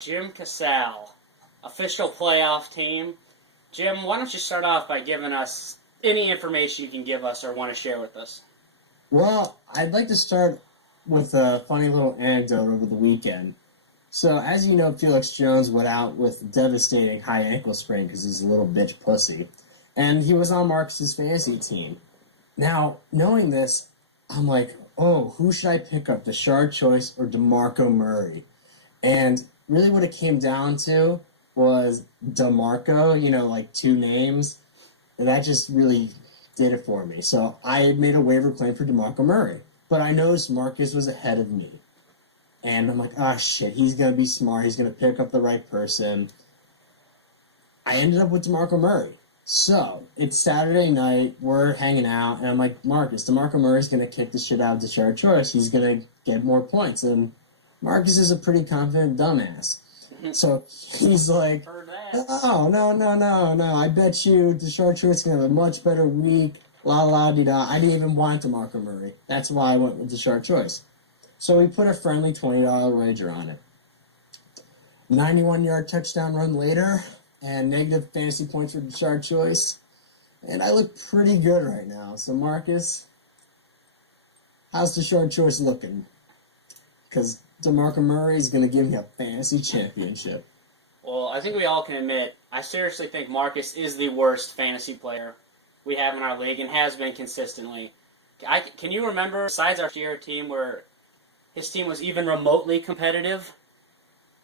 Jim2000, official playoff team. Jim, why don't you start off by giving us any information you can give us or want to share with us? Well, I'd like to start with a funny little anecdote over the weekend. So, as you know, Felix Jones went out with devastating high ankle sprain because he's a little bitch pussy. And he was on Marcus's fantasy team. Now, knowing this, I'm like, oh, who should I pick up, Rashard Choice or DeMarco Murray? And really what it came down to was DeMarco, like two names. And that just really did it for me. So I made a waiver claim for DeMarco Murray. But I noticed Marcus was ahead of me. And I'm like, oh, shit, he's going to be smart. He's going to pick up the right person. I ended up with DeMarco Murray. So it's Saturday night. We're hanging out. And I'm like, Marcus, DeMarco Murray's going to kick the shit out of Rashard Choice. He's going to get more points. And Marcus is a pretty confident dumbass. So he's like, oh, no. I bet you Rashard Choice is going to have a much better week. La-la-di-da. I didn't even want DeMarco Murray. That's why I went with Rashard Choice. So we put a friendly $20 wager on it. 91-yard touchdown run later, and negative fantasy points for Rashard Choice. And I look pretty good right now. So, Marcus, how's Rashard Choice looking? Because DeMarco Murray is going to give me a fantasy championship. Well, I think we all can admit, I seriously think Marcus is the worst fantasy player we have in our league and has been consistently. Can you remember, besides our year team, where his team was even remotely competitive?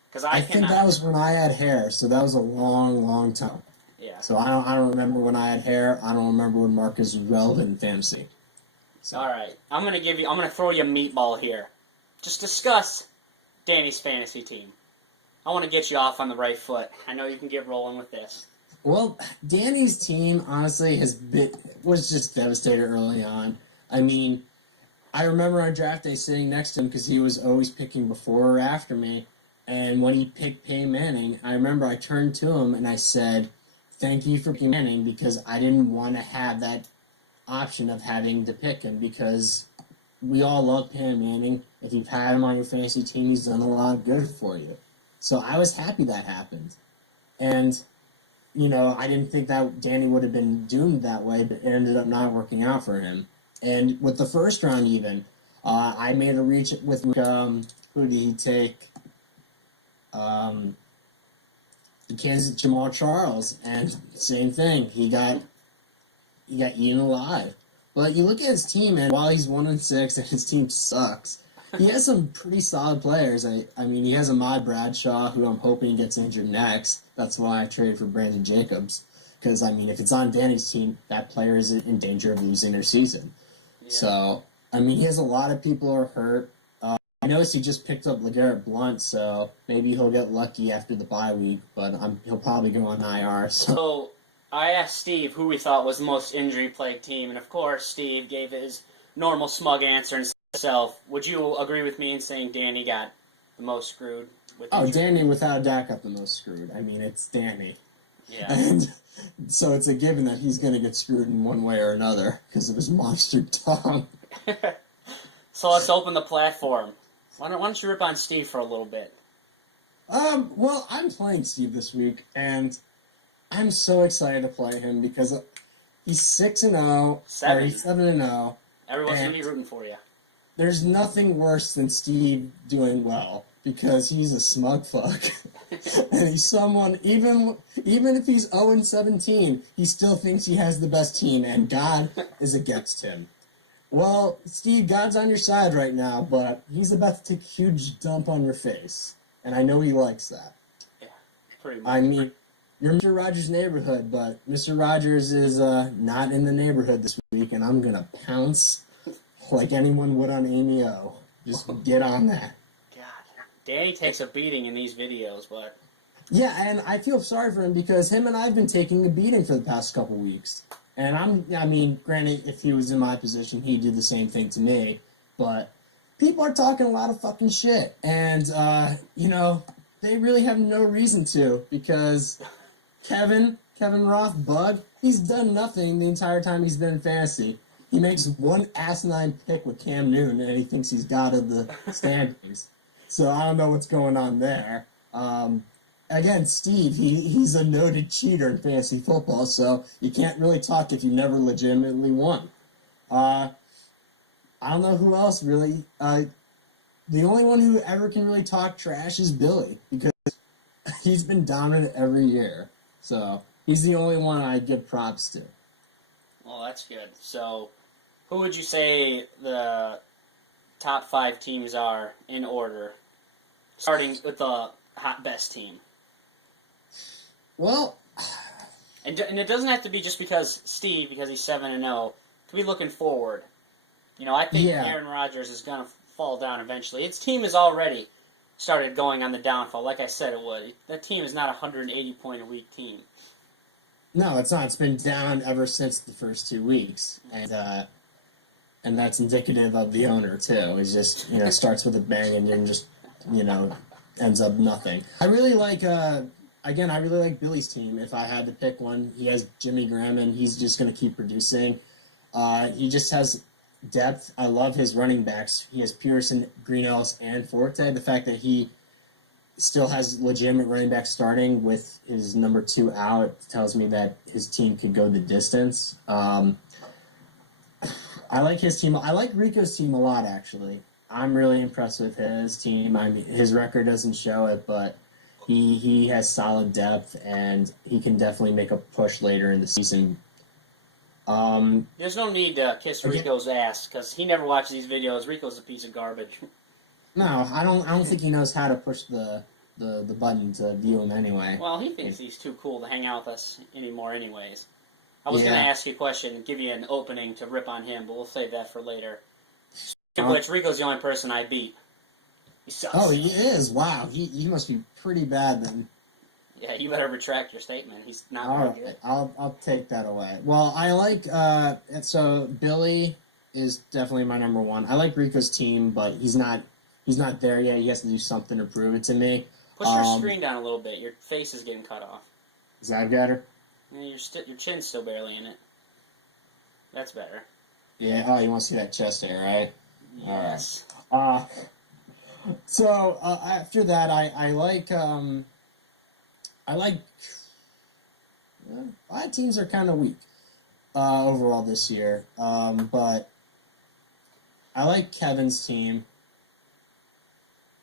Because I think that was when I had hair, so that was a long, long time. Yeah. So I don't remember when I had hair. I don't remember when Marcus was relevant in fantasy. So. All right, I'm gonna throw you a meatball here. Just discuss Danny's fantasy team. I want to get you off on the right foot. I know you can get rolling with this. Well, Danny's team, honestly, was just devastated early on. I mean, I remember on draft day sitting next to him because he was always picking before or after me. And when he picked Peyton Manning, I remember I turned to him and I said, thank you for picking Manning, because I didn't want to have that option of having to pick him, because we all love Peyton Manning. If you've had him on your fantasy team, he's done a lot of good for you. So I was happy that happened. And, I didn't think that Danny would have been doomed that way, but it ended up not working out for him. And with the first round even, I made a reach with, who did he take? The Kansas Jamal Charles, and same thing. He got eaten alive. But you look at his team, and while he's 1-6 and his team sucks, he has some pretty solid players. I mean, he has Ahmad Bradshaw, who I'm hoping gets injured next. That's why I traded for Brandon Jacobs. Because, I mean, if it's on Danny's team, that player is in danger of losing their season. Yeah. So, I mean, he has a lot of people who are hurt. I noticed he just picked up LeGarrette Blount, so maybe he'll get lucky after the bye week, but he'll probably go on IR. So I asked Steve who we thought was the most injury-plagued team, and of course Steve gave his normal smug answer and said himself. Would you agree with me in saying Danny got the most screwed? Danny without a doubt got the most screwed. I mean, it's Danny. Yeah. And so it's a given that he's going to get screwed in one way or another because of his monster tongue. So let's open the platform. Why don't you rip on Steve for a little bit? Well, I'm playing Steve this week, and I'm so excited to play him because he's 6-0, or he's 7-0. Everyone's going to be rooting for you. There's nothing worse than Steve doing well, because he's a smug fuck. And he's someone, even if he's 0-17, he still thinks he has the best team, and God is against him. Well, Steve, God's on your side right now, but he's about to take a huge dump on your face. And I know he likes that. Yeah, pretty much. I mean, you're Mr. Rogers' neighborhood, but Mr. Rogers is not in the neighborhood this week, and I'm going to pounce like anyone would on Amy O. Just get on that. God, Danny takes a beating in these videos, but... Yeah, and I feel sorry for him because him and I have been taking a beating for the past couple weeks. And granted, if he was in my position, he'd do the same thing to me. But people are talking a lot of fucking shit. And, they really have no reason to. Because Kevin Roth, Bud, he's done nothing the entire time he's been in fantasy. He makes one asinine pick with Cam Newton, and he thinks he's god of the standings. So I don't know what's going on there. Again, Steve, he's a noted cheater in fantasy football, so you can't really talk if you never legitimately won. I don't know who else really. The only one who ever can really talk trash is Billy, because he's been dominant every year. So he's the only one I give props to. Well, that's good. So, who would you say the top 5 teams are in order? Starting with the best team. Well, and it doesn't have to be just because Steve, because he's 7-0. To be looking forward. I think Aaron Rodgers is going to fall down eventually. Its team has already started going on the downfall. Like I said, it would. That team is not a 180-point-a-week team. No, it's not. It's been down ever since the first 2 weeks, and that's indicative of the owner too. It's just starts with a bang and then just ends up nothing. I really like I really like Billy's team. If I had to pick one, he has Jimmy Graham, and he's just going to keep producing. He just has depth. I love his running backs. He has Pearson, Greenells, and Forte. The fact that he still has legitimate running backs starting with his number 2 out tells me that his team could go the distance. I like his team. I like Rico's team a lot, actually. I'm really impressed with his team. I mean, his record doesn't show it, but he has solid depth, and he can definitely make a push later in the season. There's no need to kiss Rico's ass, because he never watches these videos. Rico's a piece of garbage. No, I don't think he knows how to push the button to view him anyway. Well, he thinks he's too cool to hang out with us anymore anyways. I was going to ask you a question and give you an opening to rip on him, but we'll save that for later. Speaking of which, Rico's the only person I beat. He sucks. Oh, he is? Wow. He must be pretty bad then. Yeah, you better retract your statement. He's not very good. I'll take that away. Well, I like, so Billy is definitely my number 1. I like Rico's team, but he's not there yet. He has to do something to prove it to me. Push your screen down a little bit. Your face is getting cut off. Is that better? Yeah, your chin's still barely in it. That's better. Yeah. Oh, you want to see that chest hair, right? Yes. So after that, I like my teams are kind of weak overall this year, but I like Kevin's team,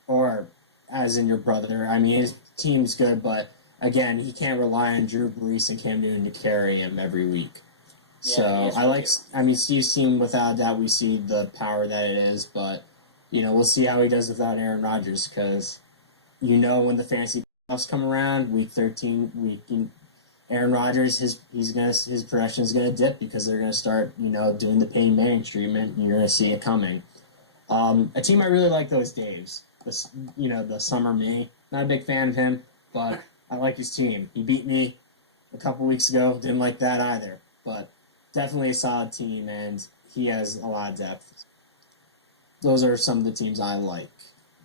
or as in your brother. I mean, his team's good, but again, he can't rely on Drew Brees and Cam Newton to carry him every week. Yeah, so I mean, Steve's team, without a doubt, we see the power that it is, but we'll see how he does without Aaron Rodgers, because when the fantasy playoffs come around, week 13, Aaron Rodgers, his production is gonna dip, because they're gonna start doing the Peyton Manning treatment, and you're gonna see it coming. A team I really like though is Dave's. The summer me. Not a big fan of him, but I like his team. He beat me a couple weeks ago. Didn't like that either, but definitely a solid team, and he has a lot of depth. Those are some of the teams I like.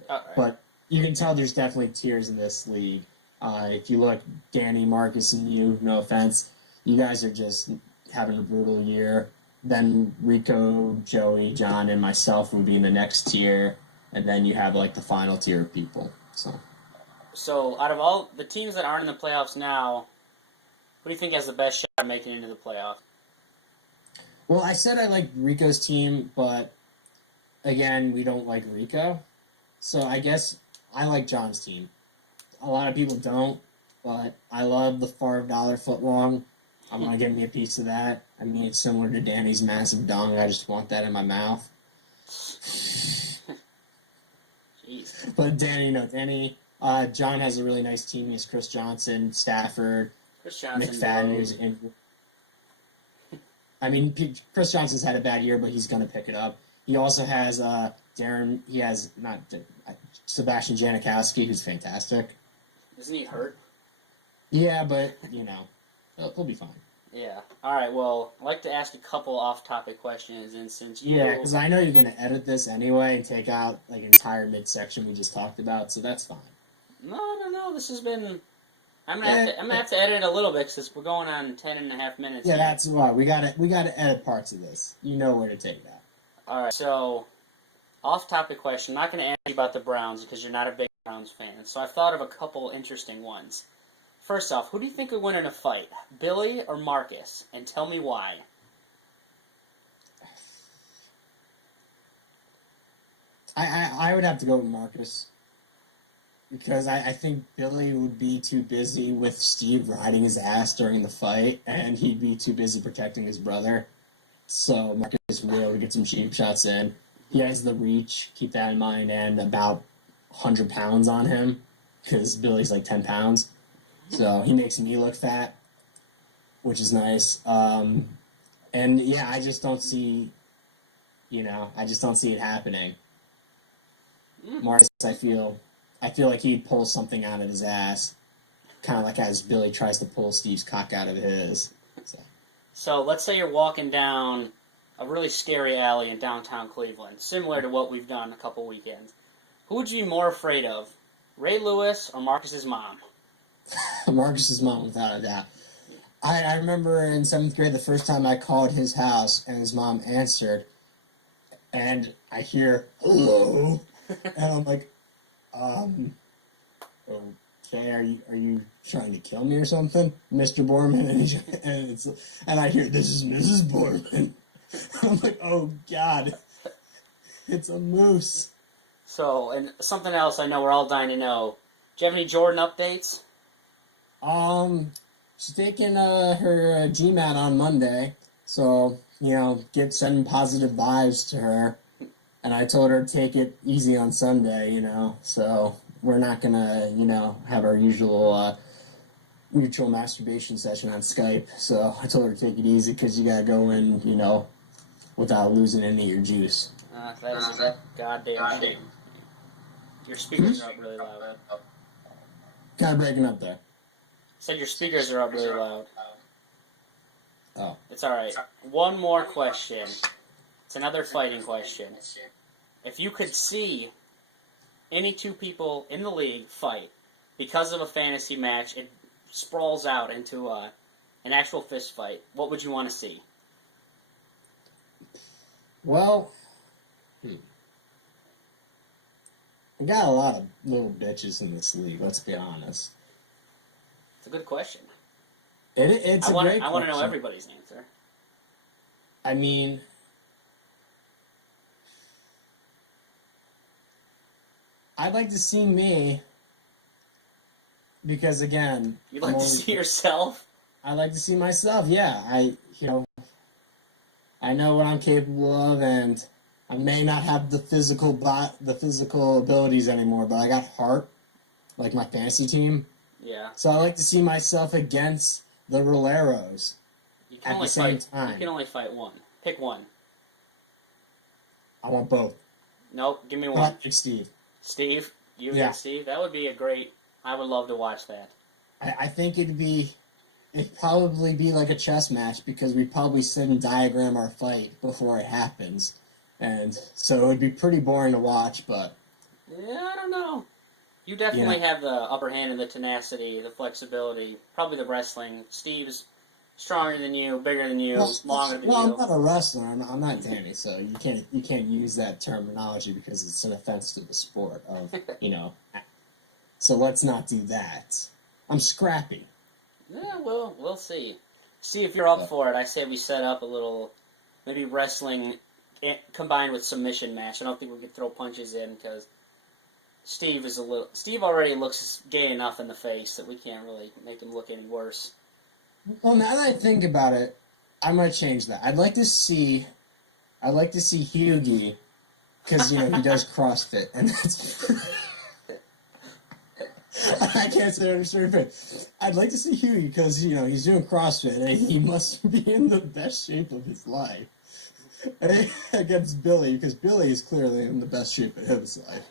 Right. But you can tell there's definitely tiers in this league. If you look, Danny, Marcus, and you, no offense, you guys are just having a brutal year. Then Rico, Joey, John, and myself would be in the next tier, and then you have the final tier of people. So out of all the teams that aren't in the playoffs now, who do you think has the best shot at making it into the playoffs? Well, I said I like Rico's team, but again, we don't like Rico. So I guess I like John's team. A lot of people don't, but I love the $5 footlong. I'm going to give me a piece of that. I mean, it's similar to Danny's massive dong. I just want that in my mouth. Jeez. But Danny, John has a really nice team. He has Chris Johnson, Stafford, McFadden, who's in. I mean, Chris Johnson's had a bad year, but he's going to pick it up. He also has Sebastian Janikowski, who's fantastic. Isn't he hurt? Yeah, but, he'll be fine. Yeah. All right, well, I'd like to ask a couple off-topic questions, and since you... Yeah, because I know you're going to edit this anyway and take out, entire midsection we just talked about, so that's fine. No, this has been... I'm gonna have to edit it a little bit, because we're going on 10.5 minutes. Yeah, that's why. We gotta edit parts of this. You know where to take that. All right, so, off-topic question. I'm not going to ask you about the Browns, because you're not a big Browns fans, so I've thought of a couple interesting ones. First off, who do you think would win in a fight, Billy or Marcus? And tell me why. I would have to go with Marcus. Because I think Billy would be too busy with Steve riding his ass during the fight, and he'd be too busy protecting his brother. So Marcus would be able to get some cheap shots in. He has the reach, keep that in mind, and about 100 pounds on him, because Billy's like 10 pounds. So he makes me look fat, which is nice. And yeah, I just don't see it happening. Marcus, I feel like he'd pull something out of his ass, kind of like as Billy tries to pull Steve's cock out of his. So let's say you're walking down a really scary alley in downtown Cleveland, similar to what we've done a couple weekends. Who would you be more afraid of, Ray Lewis or Marcus's mom? Marcus's mom, without a doubt. I remember in 7th grade the first time I called his house and his mom answered, and I hear, hello, and I'm like, okay, are you trying to kill me or something, Mr. Borman? And I hear, this is Mrs. Borman. I'm like, oh God, it's a moose. So, and something else I know we're all dying to know. Do you have any Jordan updates? She's taking her GMAT on Monday, so sending positive vibes to her. And I told her to take it easy on Sunday, so we're not gonna, have our usual mutual masturbation session on Skype. So I told her to take it easy because you gotta go in, without losing any of your juice. That is a goddamn shame. Your speakers are up really loud. Kind of breaking up there. Said your speakers are up really loud. Oh. It's alright. One more question. It's another fighting question. If you could see any two people in the league fight because of a fantasy match, it sprawls out into an actual fist fight, what would you want to see? Well, we got a lot of little bitches in this league, let's be honest. It's a good question. It's I a want great question. to know everybody's answer. I mean, I'd like to see me, because again, You'd like to see yourself? I'd like to see myself. Yeah, I know what I'm capable of, and I may not have the physical abilities anymore, but I got heart, like my fantasy team. Yeah. So I like to see myself against the Roleros. You can only fight one. Pick one. I want both. Nope, give me one. Pick Steve. Steve? You and Steve? That would be I would love to watch that. I think it'd probably be like a chess match, because we probably sit and diagram our fight before it happens. And so it would be pretty boring to watch, but... Yeah, I don't know. You definitely have the upper hand in the tenacity, the flexibility, probably the wrestling. Steve's stronger than you, bigger than you, longer than you. Well, I'm not a wrestler. I'm not Danny, so you can't use that terminology because it's an offense to the sport of, So let's not do that. I'm scrappy. Yeah, well, we'll see. See if you're up for it. I say we set up a little, maybe wrestling combined with submission match. I don't think we could throw punches in because Steve already looks gay enough in the face that we can't really make him look any worse. Well, now that I think about it, I might change that. I'd like to see Hughie, because he does CrossFit, and that's. I can't say it straight face. I'd like to see Hughie because he's doing CrossFit and he must be in the best shape of his life. And against Billy, because Billy is clearly in the best shape of his life.